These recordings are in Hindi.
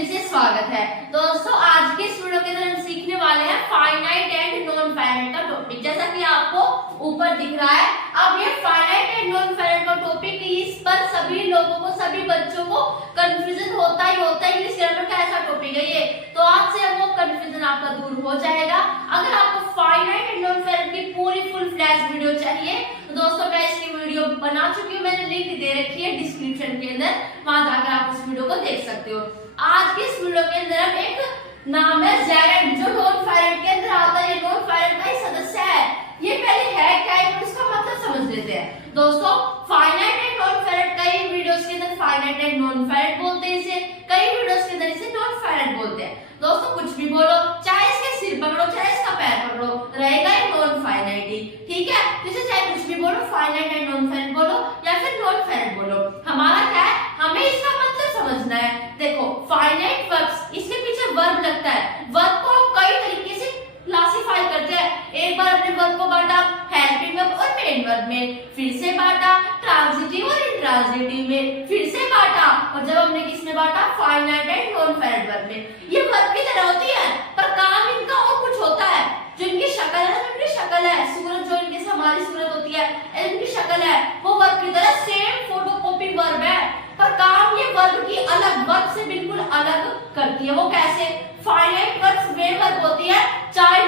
फिर से स्वागत है। दोस्तों आज के इस वीडियो के अंदर हम सीखने वाले हैं फाइनाइट एंड नॉन फाइनाइट का टॉपिक। जैसा कि आपको ऊपर दिख रहा है, अब ये फाइनाइट एंड नॉन फाइनाइट का टॉपिक, इस पर सभी लोगों को, सभी बच्चों को कंफ्यूजन होता ही होता है। इंग्लिश ग्रामर का ऐसा टॉपिक है ये, तो आज से वो कंफ्यूजन आपका दूर हो जाएगा। अगर आपको फाइनाइट एंड नॉन फाइनाइट की पूरी फुल फ्लैश वीडियो चाहिए तो दोस्तों मैं इसकी वीडियो बना चुकी हूँ, मैंने लिंक दे रखी है डिस्क्रिप्शन के अंदर, वहां जाकर आप उस वीडियो को देख सकते हो। आज की इस वीडियो के अंदर हम एक नाम है जेरेड, जो नॉन फाइनाइट के अंदर आता है। ये नॉन फाइनाइट का ही सदस्य है। ये पहले है क्या है, उसका मतलब समझ लेते हैं। दोस्तों फाइनाइट एंड नॉन फाइनाइट कई वीडियोस के अंदर फाइनाइट एंड नॉन फाइनाइट बोलते हैं इसे, कई वीडियोस के अंदर इसे नॉन फाइनाइट बोलते हैं। दोस्तों कुछ भी बोलो, चाहे इसके सिर पकड़ो चाहे इसका पैर पकड़ो, रहेगा ये नॉन फाइनाइट ही, ठीक है। जैसे चाहे कुछ भी बोलो, फाइनाइट एंड नॉन फाइनाइट बोलो या फिर नॉन फाइनाइट बोलो, हमारा क्या है, हमें इसका मतलब समझना है। देखो फाइनाइट वर्ब्स, इसके पीछे वर्ब लगता है। वर्ब को हम कई तरीके से क्लासिफाई करते हैं। एक बार अपने वर्ब को बांटा हेल्पिंग वर्ब और मेन वर्ब में, फिर से बांटा ट्रांजिटिव और इंट्रांजिटिव में, फिर से बांटा, और जब हमने किस में बांटा, finite and non finite verb में। ये वर्ब की तरह होती है पर काम इनका और कुछ होता है। जो इनकी शक्ल है, जो इनकी शक्ल है, सूरत जो इनके से हमारी सूरत होती है, इनकी शक्ल है, वो वर्ब की तरह सेम फोटोकॉपी वर्ब है, पर काम ये वर्ब की अलग, वर्ब से बिल्कुल अलग करती है। वो कैसे? फाइनाइट वर्ब्स वे वर्ब होती है, चाहे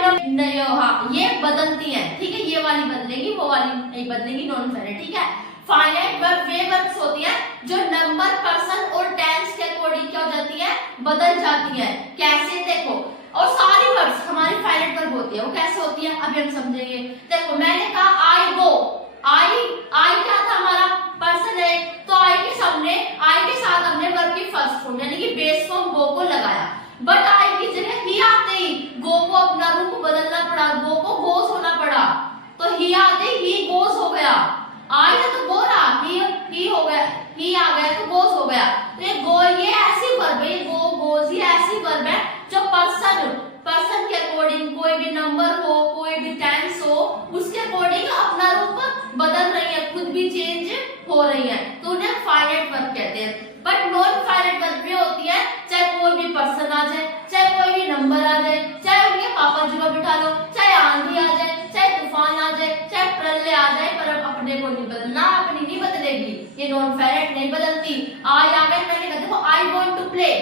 ये बदलती है, ठीक है। ये वाली बदलेगी, वो वाली नहीं बदलेगी, नॉन फाइनाइट, ठीक है। फाइनाइट वर्ब वे वर्ब्स होती है जो नंबर, पर्सन और टेंस के अकॉर्डिंग क्या हो जाती है, बदल जाती है। कैसे? देखो, और सारी वर्ब्स हमारी फाइनाइट वर्ब होती है। वो कैसे होती है अभी हम समझेंगे। देखो मैंने कहा आई गो, आई क्या था, हमारा पर्सन है, तो आई के सामने, आई के साथ हमने वर्ब की फर्स्ट फॉर्म यानी कि बेस फॉर्म गो को लगाया। बट आई की जगह ही आते ही गो को अपना रूप बदलना पड़ा, गो को गोस होना पड़ा, तो ही आते ही गोस हो गया। आई है तो गो रहा, ही हो गया, ही आ गया तो गोस हो गया। तो ये गो, ये ऐसी वर्ब है, गो गोस, ये ऐसी वर्ब है जो पर्सन के अकॉर्डिंग, कोई भी नंबर हो, कोई भी टेंस हो, उसके अकॉर्डिंग अपना रूप बदल रही है, खुद भी चेंज हो रही है, तो उन्हें फाइनाइट वर्ब कहते हैं। बट नॉन फाइनाइट वर्ब भी होती है, चाहे कोई भी पर्सन आ जाए, चाहे कोई भी नंबर आ जाए, चाहे उनके पापा जी को बिठा लो, चाहे आंधी आ जाए, चाहे तूफान आ जाए, चाहे प्रलय आ जाए, पर अपने को नहीं बदलना, अपनी नहीं बदलेगी। ये नॉन फाइनाइट नहीं बदलती। आई आ गए, मैंने कहा देखो आई वांट टू प्ले,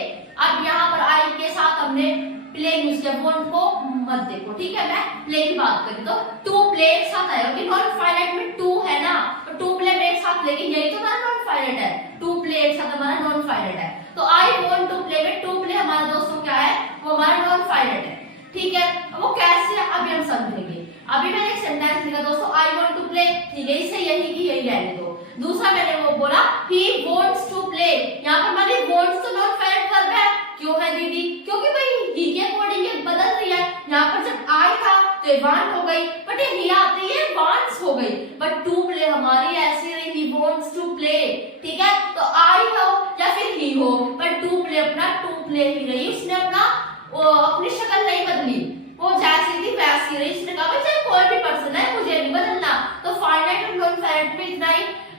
अब यहाँ पर आई के साथ हमने प्ले यूज किया, वांट को मत देखो, ठीक है। मैं प्ले की बात करी तो टू प्ले एक साथ आएगा, कि नॉन फाइनाइट में टू है ना, तो टू प्ले में एक साथ लेके, यही तो हमारा नॉन फाइनाइट है। टू प्ले एक साथ हमारा नॉन फाइनाइट है। तो आई वांट टू प्ले में टू प्ले हमारा दोस्तों क्या है, वो हमारा नॉन फाइनाइट है, ठीक है। वो कैसे है अभी हम समझेंगे। अभी मैंने एक सेंटेंस लिखा दोस्तों, आई वांट टू प्ले, ठीक है, इससे यही की यही रहने दो। दूसरा मैंने वो बोला ही वांट्स टू प्ले, यहाँ पर हमारी वांट्स तो नॉन फाइनाइट वर्ब है। क्यों है दीदी? क्योंकि भाई ही के अकॉर्डिंग ये बदल रही है। यहाँ पर जब आई था तो वांट हो गई, बट ये ही आती है वांट्स हो गई। बट टू प्ले हमारी ऐसी रही, ही वांट्स टू प्ले, ठीक है। तो आई हो या फिर ही हो, बट टू प्ले अपना टू प्ले ही रही, उसने अपनी शक्ल नहीं बदली, वो जैसी थी वैसी रही। इसने कहा चाहे कोई भी पर्सन है, मुझे नहीं बदलना। तो फाइनाइट और नॉन फाइनाइट में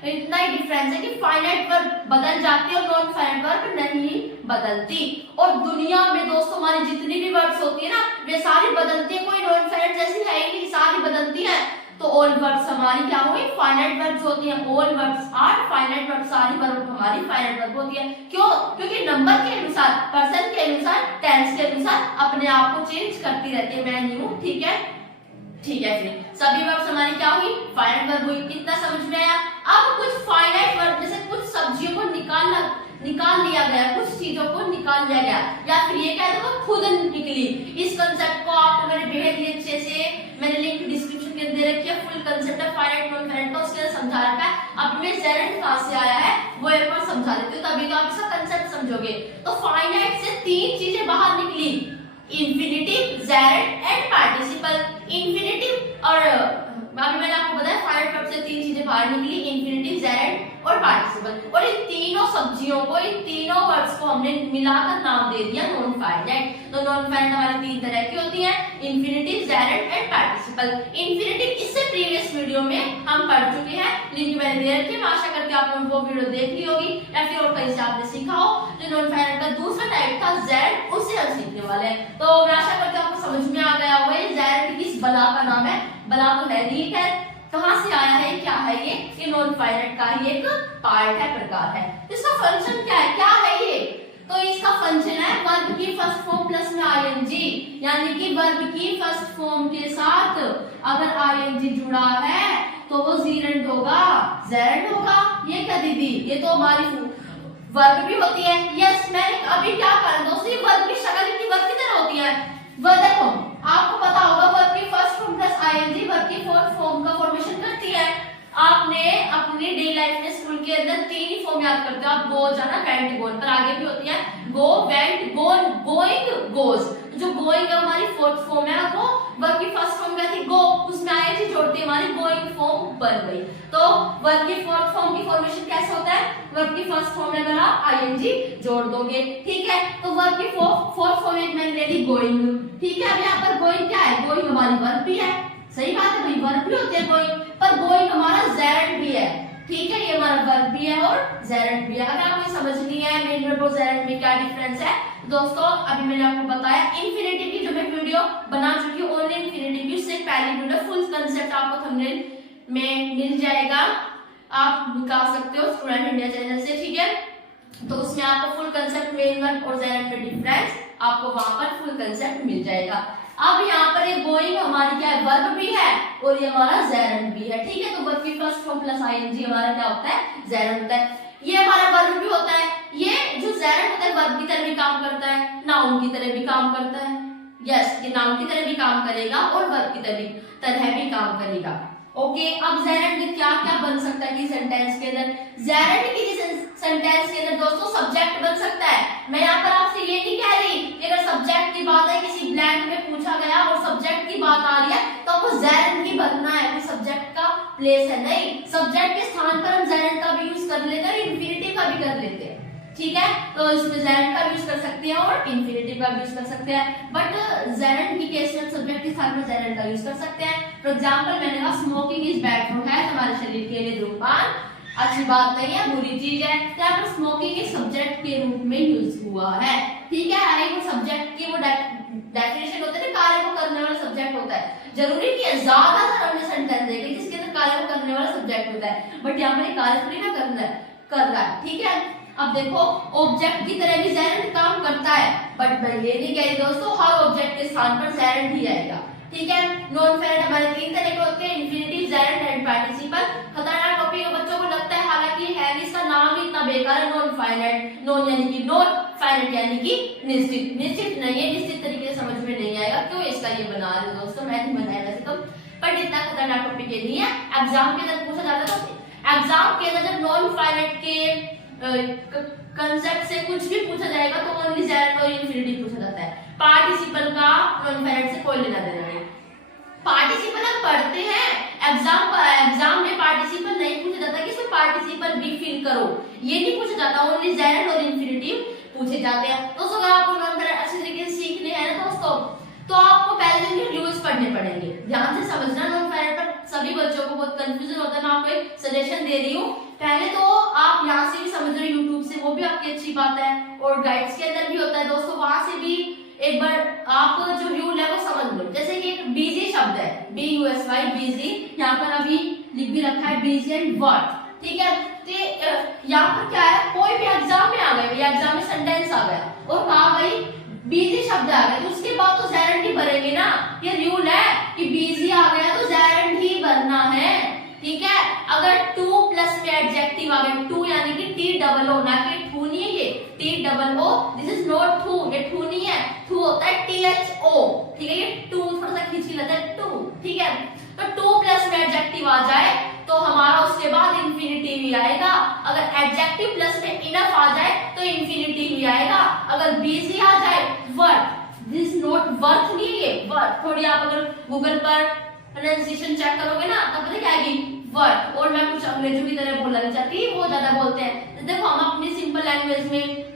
इतना ही डिफरेंस है कि फाइनाइट वर्ब बदल जाती है और नॉन फाइनाइट वर्ब नहीं बदलती। और दुनिया में दोस्तों हमारी जितनी भी वर्ब्स होती है ना, वे सारी बदलती है, कोई नॉन फाइनाइट जैसी है ही नहीं, सारी बदलती है। तो ऑल वर्ब्स हमारी क्या हुई, फाइनाइट वर्ब्स होती हैं। All verbs are finite verb, सारी वर्ब हमारी फाइनाइट वर्ब होती है। क्यों? क्योंकि नंबर के अनुसार, पर्सन के अनुसार, टेंस के अनुसार अपने आप को चेंज करती रहती है। मैं नहीं हूं, ठीक है, ठीक है। फिर सभी वर्ब्स हमारी क्या हुई, फाइनाइट वर्ब हुई। कितना समझ में आया? अब कुछ फाइनाइट वर्ब, जैसे कुछ सब्जियों को निकाल लिया गया, कुछ चीजों को निकाल लिया गया, या फिर ये कह दो खुद निकली। इस कंसेप्ट को आपको मैंने बेहद ही अच्छे से, मैंने लिंक डिस्क्रिप्शन के अंदर रखी है, फुल कंसेप्ट है फाइनाइट नॉन फाइनाइट का, उसके अंदर समझा रखा है। अब मैं जेरेड कहां से आया है वो एक बार समझा देती हूँ, तभी तो आप इसका कंसेप्ट समझोगे। तो फाइनाइट से तीन चीजें बाहर निकली, infinitive, Jared and participle. Infinitive और अभी मैंने आपको बताया फाइनाइट वर्ब से तीन चीजें बाहर निकली, इंफिनिटिव, जेरेड और पार्टिसिपल। और इन तीनों सब्जियों को, इन तीनों वर्ड्स को हमने मिलाकर नाम दे दिया नॉन फाइनाइट। तो नॉन फाइनाइट हमारी तीन तरह की होती है, infinitive, Geraint and participle. Infinitive इससे प्रीवियस वीडियो में हम पढ़ चुके हैं, लिंक मैंने दे रखी है, आशा करके आप लोगों वो वीडियो देख ली होगी या फिर और कहीं से आपने सीखा हो। जो नॉन फाइनाइट का दूसरा टाइप था जेरेंट, उससे हम सीखने वाले हैं। तो मैं आशा करती हूँ आपको समझ में आ गया होगा ये जेरेंट किस बला का नाम है। बला तो है नहीं, है कहां से आया है, क्या है ये नॉन फाइनाइट का ही एक पार्ट है, प्रकार है। इसका फंक्शन क्या है, क्या है ये? तो इसका फंक्शन है वर्ब की फर्स्ट फॉर्म प्लस में आईएनजी, यानी कि वर्ब की फर्स्ट फॉर्म के साथ अगर आईएनजी जुड़ा है तो वो जेरेंट होगा, जेरेंट होगा। ये क्या दीदी, ये तो हमारी वर्ब भी होती है। यस, मैंने अभी क्या करा दोस्तों, वर्ब की शक्ल इतनी वर्ब की तरह होती है। वो देखो आपको पता होगा वर्ब की first form plus ING verb की फोर्थ फॉर्म का फॉर्मेशन करती है। आपने अपनी डे लाइफ में स्कूल के अंदर तीन ही फॉर्म याद करते हो आप, गो, जाना, वेंट, गोन, पर आगे भी होती है गो, वेंट, गोन, गोइंग, गोज। जो गोइंग है हमारी फोर्थ फॉर्म है, वो वर्ब की फर्स्ट फॉर्म क्या थी, गो, उसमें आईएनजी जोड़ते हमारी गोइंग फॉर्म बन गई। तो वर्ब की फोर्थ फॉर्म की फॉर्मेशन कैसे होता है, वर्ब की फर्स्ट फॉर्म में अगर आप आईएनजी जोड़ दोगे, ठीक है। तो वर्ब की फोर्थ फॉर्म एक मैंने ले ली गोइंग, ठीक है। अब यहाँ पर गोइंग क्या है, गोइंग हमारी वर्ब भी है, सही बात है भाई, वर्ब भी होती है गोइंग, पर गोइंग हमारा जेरेंट भी है, ठीक है। ये हमारा वर्ब भी है और जेरेंट भी है। अगर आपको समझनी है मेन वर्ब और जेरेंट में क्या डिफरेंस है दोस्तों, अभी मैंने आपको बताया इंफिनिटिव की जो मैं वीडियो बना चुकी हूँ, ओनली इंफिनिटिव की, उससे पहली वीडियो फुल कंसेप्ट आपको थंबनेल में मिल जाएगा, आप निकाल सकते हो स्टूडेंट इंडिया चैनल से, ठीक है। तो उसमें आपको फुल कंसेप्ट मेन वर्ब और जेरेंट में डिफरेंस आपको वहां पर फुल कंसेप्ट मिल जाएगा। अब यहाँ पर ये गोइंग हमारी क्या है, वर्ब भी है और ये हमारा जेरेंट भी है, ठीक है। तो वर्ब की फर्स्ट फॉर्म प्लस आईएनजी हमारा क्या होता है, जेरेंट होता है। ये हमारा वर्ब भी होता है, ये जो जेरेंट होता है वर्ब की तरह भी काम करता है, नाउन की तरह भी काम करता है। यस, ये नाउन की तरह भी काम करेगा और वर्ब की तरह भी काम करेगा। ओके, अब जेरेंट क्या क्या बन सकता है कि सेंटेंस के अंदर, जेरेंट की सेंटेंस के अंदर दोस्तों सब्जेक्ट बन सकता है। मैं यहाँ पर आपसे ये नहीं कह रही कि अगर सब्जेक्ट की बात है, किसी ब्लैंक में पूछा गया और सब्जेक्ट की बात आ रही है तो आपको जेरेंट ही बनना है, कोई सब्जेक्ट का प्लेस है नहीं। सब्जेक्ट के स्थान पर हम जेरेंट का भी यूज कर लेते हैं और इंफिनिटिव का भी कर लेते हैं, ठीक है। तो इसमें जेरेंट का भी यूज कर सकते हैं और इंफिनिटिव का भी यूज कर सकते हैं, बट जेरेंट की केस में सब्जेक्ट के स्थान पर जेरेंट का यूज कर सकते हैं। फॉर एग्जांपल मैंने कहा smoking is bad for health, हमारे शरीर के लिए धूम्रपान अच्छी बात नहीं है, बुरी चीज है। यहाँ पर स्मोकिंग एक सब्जेक्ट के रूप में यूज हुआ है, ठीक है। हालांकि वो सब्जेक्ट की वो डेफिनेशन होता है ना, कार्य को करने वाला सब्जेक्ट होता है, जरूरी नहीं है ज्यादातर हमने सेंटेंस देखे जिसके अंदर कार्य को करने वाला सब्जेक्ट होता है, बट यहाँ पर कार्य थोड़ी ना कर रहा है, ठीक है। अब देखो ऑब्जेक्ट की तरह भी जेरेंट काम करता है, बट मैं ये नहीं कह रही दोस्तों हर ऑब्जेक्ट के स्थान पर जेरेंट ही आएगा, ठीक है। नॉन फाइनाइट हमारे तीन तरह के होते हैं, इंफिनिटिव, जेरेंट एंड पार्टिसिपल। खतरनाक टॉपिक है, बच्चों को लगता है, हालांकि है इसका नाम ही इतना बेकार है, नॉन फाइनाइट। नॉन यानी कि नॉन, फाइनाइट यानी कि निश्चित, निश्चित नहीं है, निश्चित तरीके से समझ में नहीं आएगा क्यों इसका ये बना रहे हो दोस्तों, मैं नहीं बनाया वैसे तो, बट इतना खतरनाक टॉपिक ये नहीं है। एग्जाम के अंदर पूछा जाता है, एग्जाम के अंदर जब नॉन फाइनाइट के कंसेप्ट से कुछ भी पूछा जाएगा तो ओनली जेरेंट और इंफिनिटिव पूछा जाता है, पार्टिसिपल का नॉन फाइनाइट से कोई लेना देना नहीं। पार्टिसिपल हम पढ़ते हैं, एग्जाम में पार्टिसिपल नहीं पूछा जाता कि इसमें पार्टिसिपल भी फिल करो, ये नहीं पूछा जाता, ओनली जेरेंट और इंफिनिटिव पूछे जाते हैं। दोस्तों अगर आपको नॉन फाइनाइट अच्छे तरीके से सीखने हैं ना दोस्तों, तो आपको पहले दिन रूल्स पढ़ने पड़ेंगे, ध्यान से समझना। नॉन फाइनाइट पर सभी बच्चों को बहुत कंफ्यूजन होता है, मैं आपको एक सजेशन दे रही हूँ, पहले तो आप यहाँ से भी समझ रहे हो यूट्यूब से, वो भी आपकी अच्छी बात है, और गाइड्स के अंदर भी होता है दोस्तों, वहां से भी एक बार आप जो रूल है वो समझ लो। जैसे कि एक बिजी शब्द है, BUSY बिजी, यहाँ पर अभी लिख भी रखा है बिजी एंड वर्ड, ठीक है। तो यहाँ पर क्या है, कोई भी एग्जाम में आ गया, एग्जाम में सेंटेंस आ गया और कहा भाई बिजी शब्द आ गया, तो उसके बाद तो जेरेंट ही भरेंगे ना, ये रूल है कि बिजी आ गया तो जेरेंट ही भरना है, ठीक है। अगर टू प्लस में एडजेक्टिव आ गया, टू यानी कि TOO, ना कि ठू नहीं है, ये TOO, दिस इज नॉट थू, ये ठू नहीं है, थू होता है THO, ठीक है। ये टू थोड़ा सा खींच के लेता है टू, ठीक है। तो टू प्लस में एडजेक्टिव आ जाए तो हमारा उसके बाद इंफिनिटिव ही आएगा, अगर एडजेक्टिव प्लस में इनफ आ जाए तो इंफिनिटिव ही आएगा, अगर बिजी आ जाए वर्थ, दिस नॉट वर्थ नहीं है, वर्थ। थोड़ी आप अगर गूगल पर प्रोनाउंसिएशन चेक करोगे ना तब पता क्या आएगी, वर्थ, और मैं कुछ अंग्रेजों की तरह बोलना नहीं चाहती, वो ज्यादा बोलते हैं। देखो हम अपनी सिंपल लैंग्वेज में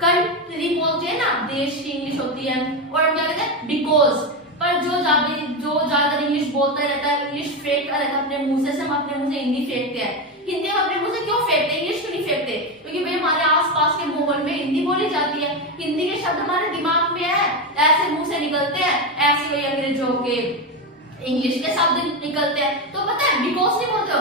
कंट्री बोलते हैं ना, देश की इंग्लिश होती है, और हम क्या कहते हैं बिकॉज। पर जो ज्यादा इंग्लिश बोलता रहता है, इंग्लिश फेंकता रहता है अपने मुंह से, हम अपने मुंह से हिंदी फेंकते हैं। हिंदी हम अपने मुंह से क्यों फेंकते हैं, इंग्लिश क्यों नहीं फेंकते? क्योंकि भाई हमारे आसपास के माहौल में हिंदी बोली जाती है, हिंदी के शब्द हमारे दिमाग में है, ऐसे मुंह से निकलते हैं, ऐसे वही अंग्रेजों के इंग्लिश के शब्द निकलते हैं। तो पता है बिकॉज नहीं बोलते हो,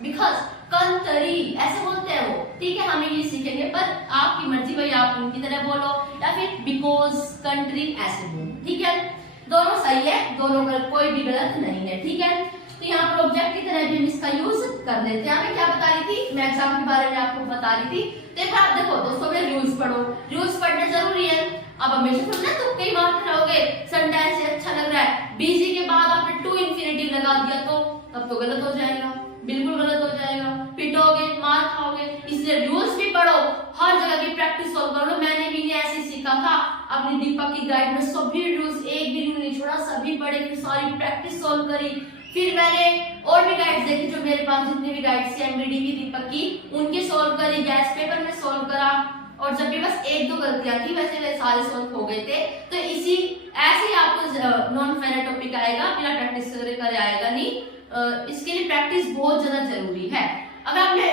बिकॉज कंट्री ऐसे बोलते हैं वो। ठीक है, हम इंग्लिश सीखेंगे, पर आपकी मर्जी भाई, आप उनकी तरह बोलो या फिर बिकॉज कंट्री ऐसे बोलो। ठीक है, दोनों सही है, दोनों गलत, कोई भी गलत नहीं है। ठीक है, तो यहाँ पर ऑब्जेक्ट की तरह भी हम इसका यूज कर लेते हैं। मैं क्या बता रही थी, मैं एग्जाम के बारे में आपको बता रही थी। देखो दोस्तों, में रूल्स पढ़ो, रूल्स पढ़ने जरूरी है। अब हमेशा थोड़ी ना तुम कई बार रहोगे सेंटेंस से अच्छा लग रहा है, बीजी के बाद आपने टू इंफिनिटिव लगा दिया तो तब तो गलत हो जाएगा, बिल्कुल गलत हो जाएगा, पिटोगे, मार खाओगे। इसलिए रूल्स भी पढ़ो, हर जगह की प्रैक्टिस सॉल्व करो। मैंने भी ऐसे सीखा था अपनी दीपक की गाइड में, सभी रूल्स, एक भी रूल नहीं छोड़ा, सभी पढ़े, फिर सारी प्रैक्टिस सॉल्व करी। फिर मैंने और भी गाइड्स देखी, जो मेरे पास जितने भी गाइड्स थी एमबीडी की, दीपक की, उनकी सॉल्व करी, गैस पेपर में सॉल्व करा, और जब भी बस एक दो गलतियां थी, वैसे वे सारे सॉल्व हो गए थे। तो इसी ऐसे ही आपको नॉन फाइनाइट टॉपिक आएगा, बिना प्रैक्टिस करे आएगा नहीं। इसके लिए प्रैक्टिस बहुत ज्यादा जरूरी है। अगर आपने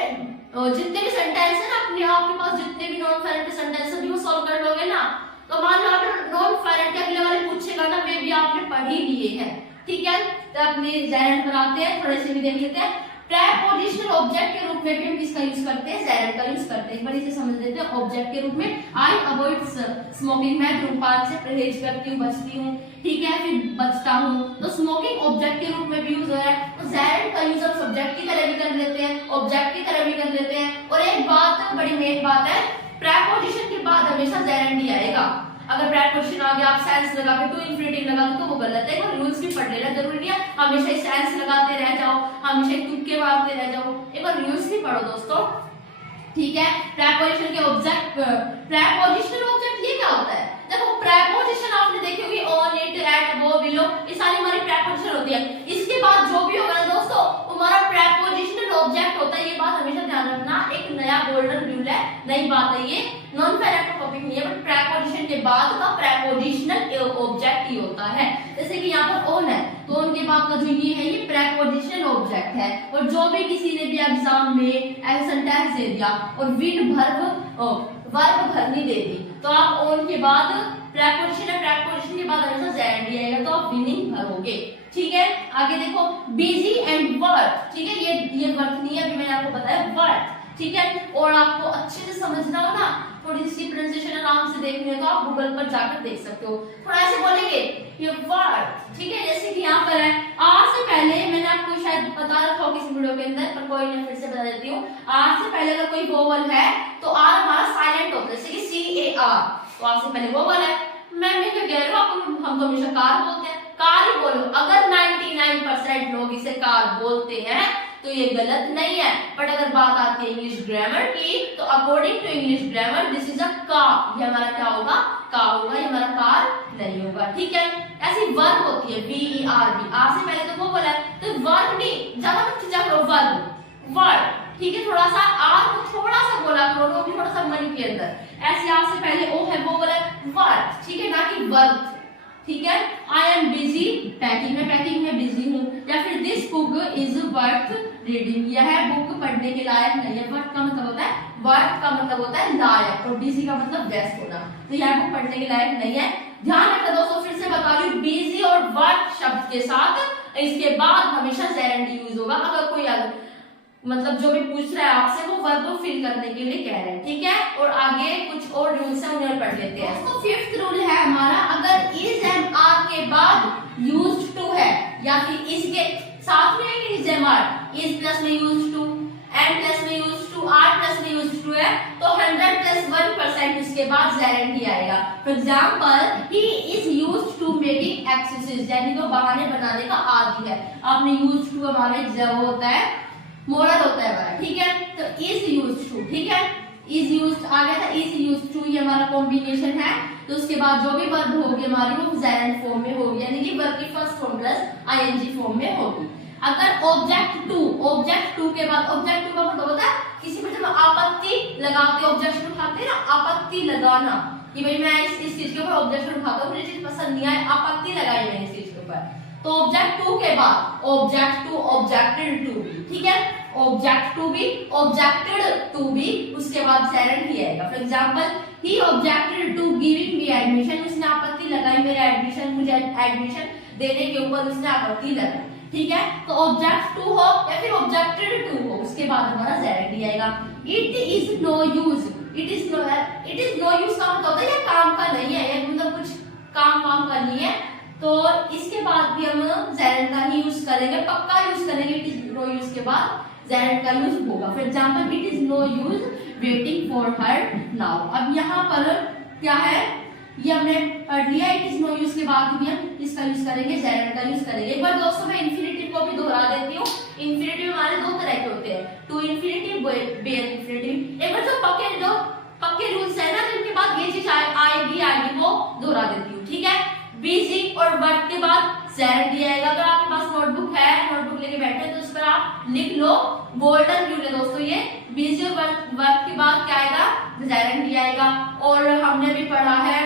जितने भी सेंटेंस है ना अपने आपके पास, जितने भी नॉन फाइनाइट सेंटेंस है वो सॉल्व कर लोगे ना, तो मान लो आपने नॉन फाइनाइट के अगले वाले पूछेगा ना, वे भी आपने पढ़ ही लिए हैं। ठीक है, तो अपने जेरेंट बनाते हैं, थोड़े से भी देख लेते हैं। प्रेपोजिशनल ऑब्जेक्ट के रूप में भी हम किसका यूज करते हैं, जेरेंट का यूज करते हैं। एक बार इसे समझ लेते हैं। ऑब्जेक्ट के रूप में आई अवॉइड स्मोकिंग, मैं धूम्रपान से परहेज करती हूँ, बचती हूँ। ठीक है, फिर बचता हूँ, तो स्मोकिंग ऑब्जेक्ट के रूप में भी यूज हो रहा है। तो जेरेंट का यूज हम सब्जेक्ट की तरह भी कर लेते हैं, ऑब्जेक्ट की तरह भी कर लेते हैं। और एक बात, बड़ी मेन बात है, प्रेपोजिशन के बाद हमेशा जेरेंट ही आएगा। अगर प्रेपोजिशन आ गया, आप सेंस लगा के टू इंफिनिटिव लगा दो तो वो गलत है। और रूल्स भी पढ़ लेना जरूरी नहीं है हमेशा ही सेंस लगाते रह जाओ, हमेशा ही तुक्के मारते रह जाओ। एक बार रूल्स भी पढ़ो दोस्तों। ठीक है, प्रेपोजिशन के ऑब्जेक्ट, प्रेपोजिशनल ऑब्जेक्ट ये क्या होता है? देखो प्रेपोजिशन आपने देखी होगी, on, it, at, above, below, ये सारी हमारी प्रेपोजिशन होती है। इसके बाद जो भी होगा ना दोस्तों, हमारा प्रेपोजिशनल ऑब्जेक्ट होता है। ये बात हमेशा ध्यान रखना, एक नया गोल्डन रूल है, नई बात है, ये नॉन फाइनाइट का टॉपिक नहीं है, बट प्रेपोजिशन के बाद का प्रेपोजिशनल ऑब्जेक्ट ही होता है। जैसे कि यहाँ पर ऑन है, तो ऑन के बाद का जो ये है, ये प्रेपोजिशनल ऑब्जेक्ट है। और जो भी किसी ने भी एग्जाम में ऐसा सेंटेंस दे दिया और विन वर्ब भरनी दे दी, तो आप ऑन के बाद प्रेपोजिशन है, प्रेपोजिशन के बाद हमेशा जेरेंट ही आएगा, तो आप विनिंग भरोगे। ठीक है, आगे देखो, बिजी एंड वर्थ। ठीक है, ये वर्थ नहीं है, अभी मैंने आपको बताया वर्थ। ठीक है, और आपको अच्छे से समझना हो ना, थोड़ी सी प्रोनाउंसिएशन आराम से देखनी है तो आप गूगल पर जाकर देख सकते हो। थोड़ा ऐसे बोलेंगे ये वर्थ। ठीक है, जैसे कि यहाँ पर है, आर से पहले मैंने आपको शायद बता रखा हो किसी वीडियो के अंदर, पर कोई नहीं, फिर से बता देती हूँ। आर से पहले अगर कोई वोवल है तो आर हमारा साइलेंट होता है, जैसे कि CAR, तो आर से पहले वोवल है। मैं क्या कह रही हूँ, हम तो हमेशा कार बोलते हैं, कार ही बोलो। अगर 99% लोग इसे कार बोलते हैं तो ये गलत नहीं है। बट अगर बात आती है इंग्लिश ग्रामर की, तो according to English grammar this is a car, ये हमारा क्या होगा, का होगा, ये हमारा कार नहीं होगा। ठीक है, ऐसी वर्ब होती है VERB, आर से पहले तो वो बोला है, तो वर्ब नहीं, ज्यादा मत खिंचा करो, वर्ब। ठीक है, थोड़ा सा आर को थोड़ा सा बोला करो, वो भी थोड़ा सा मन के अंदर। ऐसे आर से पहले ओ है, वो बोला है वर्थ। ठीक है, ना कि वर्थ। ठीक है, आई एम बिजी पैकिंग में बिजी हूँ, या फिर this book is worth reading, यह है बुक पढ़ने के लायक नहीं है। वर्थ का मतलब होता है, वर्थ का मतलब होता है लायक, और बिजी का मतलब व्यस्त होना, तो यह बुक पढ़ने के लायक नहीं है। ध्यान रखना दोस्तों, फिर से बता रही हूँ, बिजी और वर्थ शब्द के साथ इसके बाद हमेशा जेरेंट यूज होगा। अगर कोई मतलब जो भी पूछ रहा है आपसे, वो वर्ब को फिल करने के लिए कह रहे हैं। ठीक है, और आगे कुछ और रूल्स है, उन्हें पढ़ लेते हैं। तो फिफ्थ रूल है हमारा, अगर इज एंड आर के बाद यूज्ड टू है, या फिर इसके साथ में है is and are, is plus में यूज्ड टू, एंड प्लस में यूज्ड टू, आर प्लस में यूज्ड टू है, तो 100+1% इसके बाद जेरेंट ही आएगा। For example, he is used to making exercise, यानी वो बहाने बनाने का आदी है। आपने यूज्ड टू हमारे जब होता है मोरल होता है हमारा। ठीक है, तो इज यूज्ड टू, ठीक है, इज यूज्ड आ गया था, इज यूज्ड टू, ये हमारा कॉम्बिनेशन है। तो उसके बाद जो भी वर्ब होगी हमारी, वो जेरेंट फॉर्म में होगी, यानी कि वर्ब की first form plus ING form में होगी। अगर ऑब्जेक्ट टू के बाद, ऑब्जेक्ट टू का मतलब होता है किसी पर जब आपत्ति लगाते, ऑब्जेक्शन उठाते हैं ना, आपत्ति लगाना कि भाई मैं इस चीज के ऊपर ऑब्जेक्शन उठाता हूँ, मुझे चीज पसंद नहीं आई, आपत्ति लगाई मैंने इस चीज के ऊपर, तो ऑब्जेक्ट टू के बाद ऑब्जेक्ट टू, ऑब्जेक्टेड टू भी, ठीक है, ऑब्जेक्ट टू भी, ऑब्जेक्टेड टू भी, उसके बाद जेरेंट ही आएगा। For example he objected to giving me admission, उसने आपत्ति लगाई मेरे एडमिशन, मुझे एडमिशन देने के ऊपर उसने आपत्ति लगाई, ठीक है, तो ऑब्जेक्ट टू हो या फिर ऑब्जेक्टेड टू हो, उसके बाद हमारा जेरेंट ही आएगा। It is no use, it is no use का मतलब होता है ये काम का नहीं है, ये मतलब कुछ काम करनी है, तो इसके बाद भी हम जेरेंट का ही यूज करेंगे, पक्का यूज करेंगे। इट इज नो यूज के बाद जेरेंट का यूज होगा। For example it is no use waiting for her now. अब यहाँ पर क्या है, ये हमने पढ़ लिया, इट इज नो यूज के बाद भी हम इसका यूज करेंगे, जेरेंट का यूज करेंगे। एक बार दोस्तों मैं इंफिनिटिव को भी दोहरा देती हूँ। इंफिनिटिव हमारे दो तरह के होते हैं, टू इंफिनिटिव, बेयर इंफिनिटिव। एक बार जो पक्के रूल्स है ना, जिनके बाद ये चीज आएगी वो दोहरा देती हूँ, ठीक है। बीजी और वर्ब के बाद जेरेंट दिया जाएगा। अगर आपके पास नोटबुक है, नोटबुक लेके बैठे तो उस पर आप लिख लो, गोल्डन रूल है दोस्तों ये, बीजी और वर्ब के बाद क्या आएगा, जेरेंट दिया जाएगा। और हमने भी पढ़ा है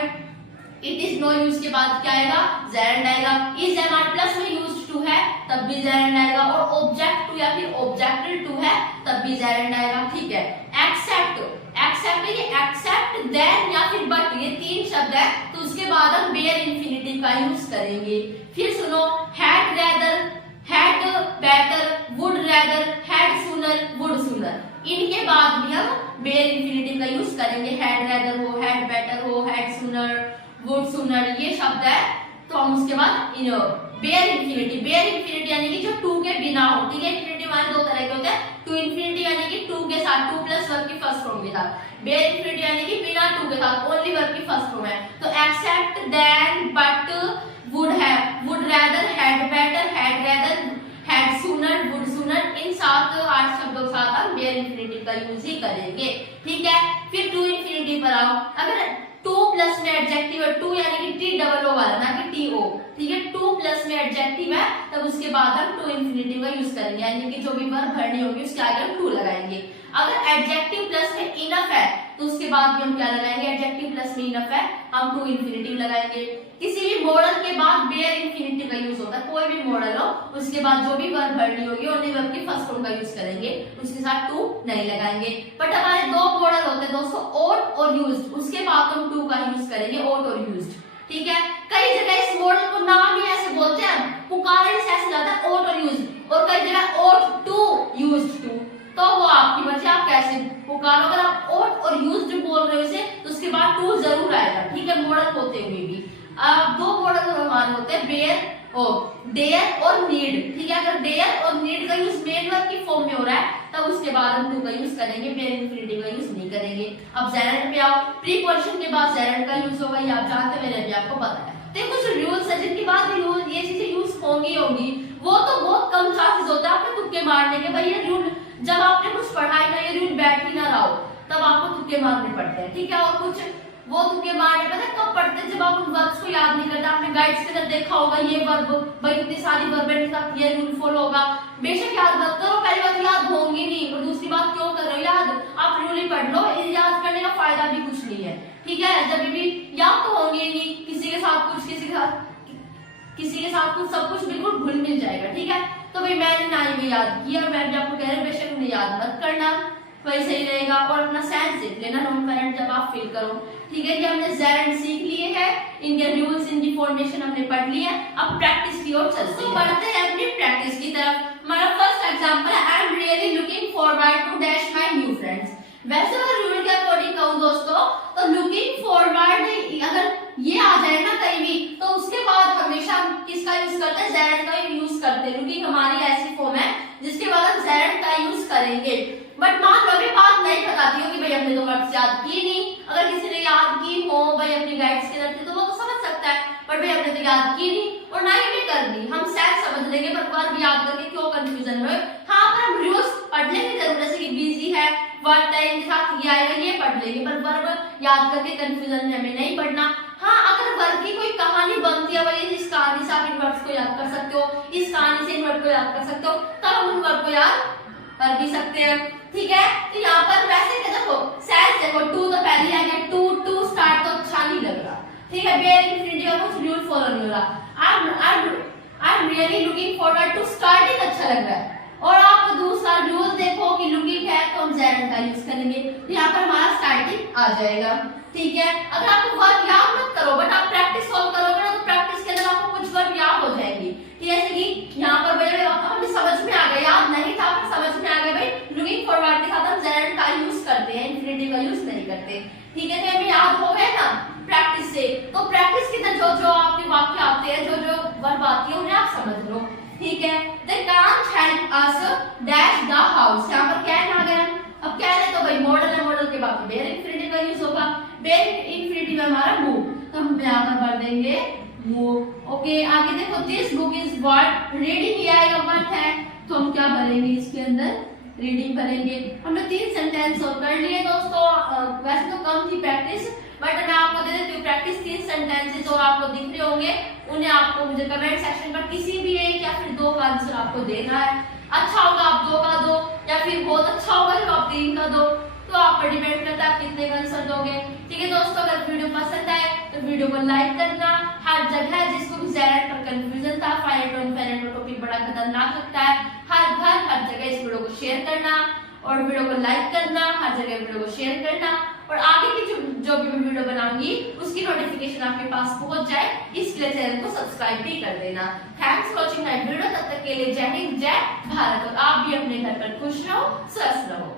इट इज नो यूज के बाद क्या आएगा, जेरेंट आएगा। इज एम प्लस में यूज टू है तब भी जेरेंट आएगा, और ऑब्जेक्ट टू या फिर ऑब्जेक्टेड टू है तब भी जेरेंट आएगा, ठीक है। एक्सेप्ट देन या फिर बट, ये तीन शब्द है, तो उसके बाद हम बेयर इंफिनिटिव का यूज करेंगे। फिर सुनो, had rather, had better, would rather, had sooner, would sooner, इनके बाद भी हम बेयर इंफिनिटिव का यूज करेंगे। हैड रेदर हो, हैड बेटर हो, हैड सूनर, वुड सूनर, ये शब्द है, तो हम उसके बाद बेयर इंफिनिटी यानी कि जो टू के बिना हो, ठीक है। इंफिनिटी हमारे दो तरह के होते हैं, टू इंफिनिटी यानी कि टू के साथ, टू प्लस वर्ब की फर्स्ट फॉर्म के साथ, बेयर इंफिनिटी यानी कि बिना टू के साथ, ओनली वर्ब की फर्स्ट फॉर्म है। तो except, than, but, would have, would rather, had better, had rather, had sooner, would sooner, इन 7-8 शब्दों के साथ हम बेयर इंफिनिटी का यूज ही करेंगे, ठीक है। फिर टू इंफिनिटी पर आओ। अगर टू प्लस में एडजेक्टिव है, टू यानी कि टी डबल ओ वाला, ना कि टी ओ, ठीक है। टू प्लस में एडजेक्टिव है तब उसके बाद हम टू इंफिनिटिव का यूज करेंगे, यानी कि जो भी वर्ब भरनी होगी उसके आगे हम टू लगाएंगे। अगर एडजेक्टिव प्लस में इनफ है तो उसके बाद भी हम क्या लगाएंगे, एडजेक्टिव प्लस में इनफ है हम टू इंफिनिटिव लगाएंगे। किसी भी मॉडल के बाद बेयर इंफिनिटिव का यूज होता है, कोई भी मॉडल हो उसके बाद जो भी वर्ब भरनी होगी ओनली वर्ब की फर्स्ट फॉर्म का यूज करेंगे, उसके साथ टू नहीं लगाएंगे। बट हमारे दो मॉडल होते हैं दोस्तों, ओट और यूज्ड, उसके बाद हम टू का यूज करेंगे, ओट और यूज्ड, ठीक है। कई जगह इस मॉडल को नाम ही ऐसे बोलते हैं, पुकारे से ऐसे लाता है, ओट और यूज्ड, और कई जगह ओट टू, यूज्ड टू, तो वो आपकी मर्जी, आप कैसे पुकारो। अगर आप ओट और यूज्ड बोल रहे हो इसे तो उसके बाद टू जरूर आएगा, ठीक है, मॉडल होते हुए भी। दो मॉडल हमारे होते हैं, बेयर और डेयर और नीड, ठीक है। अगर डेयर और नीड का यूज मेन वर्ब की फॉर्म में हो रहा है तब उसके बाद हम टू का यूज करेंगे, बेयर इंफिनिटिव का यूज नहीं करेंगे। अब जेरेंट पे आओ, प्रीपोजिशन के बाद जेरेंट का यूज होगा, ये आप जानते, मैंने अभी आपको बताया। तो कुछ रूल्स है जिनकी बात ये चीजें यूज होंगी, वो तो बहुत कम चांसेस होता है आपके तुक्के मारने के। भाई ये रूल जब आपने कुछ पढ़ाई ना, ये रूल बैठ ही ना रहा हो, तब आपको तुक्के मारने पड़ते हैं, ठीक है। और कुछ वो तुक्के मारने पता है कब पढ़ते हैं, जब आप उन वर्ब्स को याद नहीं करते। आपने गाइड्स के अंदर देखा होगा ये वर्ब, भाई इतनी सारी वर्ब के साथ ये रूल फॉलो होगा, बेशक याद मत करो, पहली बात याद होंगी नहीं, और दूसरी बात क्यों कर रहे हो याद, आप रूल ही पढ़ लो, याद करने का फायदा भी कुछ नहीं है, ठीक है। जब भी याद तो होंगे ही नहीं, किसी के साथ कुछ, किसी के साथ कुछ, सब कुछ बिल्कुल घुल मिल जाएगा, ठीक है। तो भाई मैंने ना ही याद किया और मैं भी आपको कह रहा हूँ बेशक उन्हें याद मत करना, वही सही रहेगा। और अपना सेंस देख लेना नॉन पेरेंट जब आप फील करो, ठीक है। ये हमने जेरेंट सीख लिए हैं, इनके रूल्स, इनकी फॉर्मेशन हमने पढ़ ली है। अब प्रैक्टिस की ओर चलते हैं, बढ़ते हैं अपनी प्रैक्टिस की तरफ। हमारा फर्स्ट एग्जांपल है, I am really looking forward to dash my new friends. वैसे अगर रूल के अकॉर्डिंग कहूं दोस्तों तो लुकिंग फॉरवर्ड अगर ये आ जाए ना कहीं भी तो उसके बाद हमेशा हम किसका यूज करते हैं, जेरेंट का यूज करते हैं। लुकिंग हमारी ऐसी फॉर्म है जिसके बाद हम जेरेंट का यूज करेंगे। बट मान लो अभी बात नहीं बताती हो कि भाई हमने तो वर्ड्स याद की नहीं, अगर किसी ने याद की हो भाई अपनी गाइड्स के अंदर तो वो तो समझ सकता है, बट भाई हमने तो याद की नहीं और ना ही करनी, हम शायद समझ लेंगे पर वर्ब याद करके क्यों कंफ्यूजन में। हाँ पर हम रूल्स पढ़ लेंगे जरूर, जैसे कि बिजी है, वर्ब टाइम के साथ ये आएगा ये पढ़ लेंगे, पर वर्ब याद करके कंफ्यूजन में हमें नहीं पढ़ना। हाँ, अगर वर्ग की कोई कहानी बनती है, वही इस कहानी से आप इन वर्ड्स को याद कर सकते हो, इस कहानी से इन वर्ड को याद कर सकते हो, तब हम उन वर्ड को याद कर भी सकते हैं। ठीक है, तो यहाँ पर वैसे क्या देखो सेंस देखो, टू तो पहले आ गया, टू स्टार्ट तो अच्छा नहीं लग रहा। ठीक है, वेयर इंफिनिटी का कुछ रूल फॉलो नहीं हो रहा। I am really looking forward to starting अच्छा लग रहा है। और आप दूसरा रूल देखो कि लुकिंग है तो हम जेड का यूज करेंगे, तो यहाँ पर हमारा स्टार्टिंग आ जाएगा। ठीक है, अगर आपको वर्ड याद मत करो बट आप प्रैक्टिस सॉल्व करोगे ना, तो प्रैक्टिस के अंदर आपको कुछ वर्ड याद हो जाएंगे। जैसे कि यहाँ पर हमें समझ में आ गया, याद नहीं था पर समझ में आ गया भाई लुकिंग फॉरवर्ड के साथ हम जेड का यूज करते हैं, इंफिनिटी का यूज नहीं करते। ठीक है, तो हमें याद हो गया ना प्रैक्टिस से। तो प्रैक्टिस के अंदर जो आपके वाक्य आते हैं, जो वर्ब आती है उन्हें आप समझ लो। ठीक है, they can't help us dash the house, यहाँ पर कैन आ गया। अब कैन है तो भाई मॉडल है, मॉडल के बाद बेयर इंफिनिटी का यूज होगा, बेयर इंफिनिटी में हमारा मूव, तो हम यहाँ पर भर देंगे मूव। ओके, आगे देखो this book is what, reading ये आएगा व्हाट है, तो हम क्या भरेंगे इसके अंदर, रीडिंग करेंगे। हमने 3 सेंटेंस और कर लिए दोस्तों। वैसे तो कम थी प्रैक्टिस, बट मैं आपको दे देती हूँ प्रैक्टिस 3 सेंटेंसेस और आपको दिख रहे होंगे, उन्हें आपको मुझे कमेंट सेक्शन पर किसी भी एक या फिर 2 का आंसर आपको देना है। अच्छा होगा आप 2 का दो, या फिर बहुत अच्छा होगा जब आप 3 का दो, तो आप पर डिपेंड करता है आप कितने का आंसर दोगे। ठीक है दोस्तों, अगर वीडियो पसंद आए तो वीडियो को लाइक करना। हर जगह जिसको भी जेड पर कंफ्यूजन था, फाइनाइट और इनफाइनाइट का टॉपिक बड़ा खतरनाक लगता है, हर जगह इस वीडियो को शेयर करना और वीडियो को लाइक करना, हर जगह वीडियो को शेयर करना, और आगे की जो भी मैं वीडियो बनाऊंगी उसकी नोटिफिकेशन आपके पास पहुंच जाए, इसके लिए चैनल को सब्सक्राइब भी कर देना। Thanks for watching my video. तब तक के लिए जय हिंद, जय भारत, और आप भी अपने घर पर खुश रहो, स्वस्थ रहो।